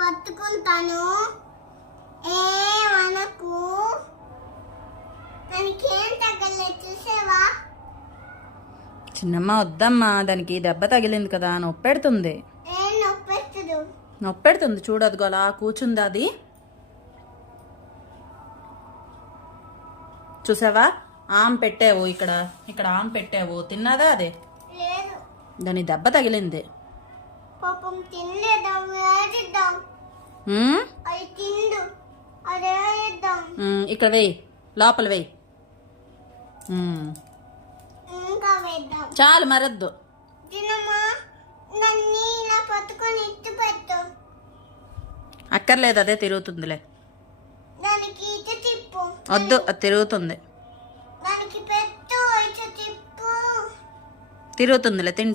పట్టుకుంటాను. ఏమనకు, దానికేం తగ్గలేదు చూసావా? చిన్నమ్మ వద్దమ్మా, దానికి దెబ్బ తగిలింది కదా, నొప్పెడుతుంది. ఏం నొప్పెట్టదు. నొప్పెడుతుంది చూడు, అదిగో అలా కూర్చుంది అది. చూసావా, ఆమె పెట్టావు, ఇక్కడ ఆమె పెట్టావు, తిన్నదా అదే? లేదు. దాని దెబ్బ తగిలింది. పాపం తినలేదా? వేడిద్దాం. అది తిండు, అదే వేద్దాం. ఇక్కడ వేయి, లోపల వేయి. ఇంకా వేద్దాం. చాలు, మరద్దు. తినమ్మా, నన్ను ఇలా పట్టుకొని ఇట్టు పెట్టు. అక్కర్లేదు, అదే తిరుగుతుందిలే. దానికి ఇటు తిప్పు. వద్దు, అది తిరుగుతుంది. దానికి పెట్టు, ఇటు తిప్పు. తిరుగుతుందిలే, తింటుంది.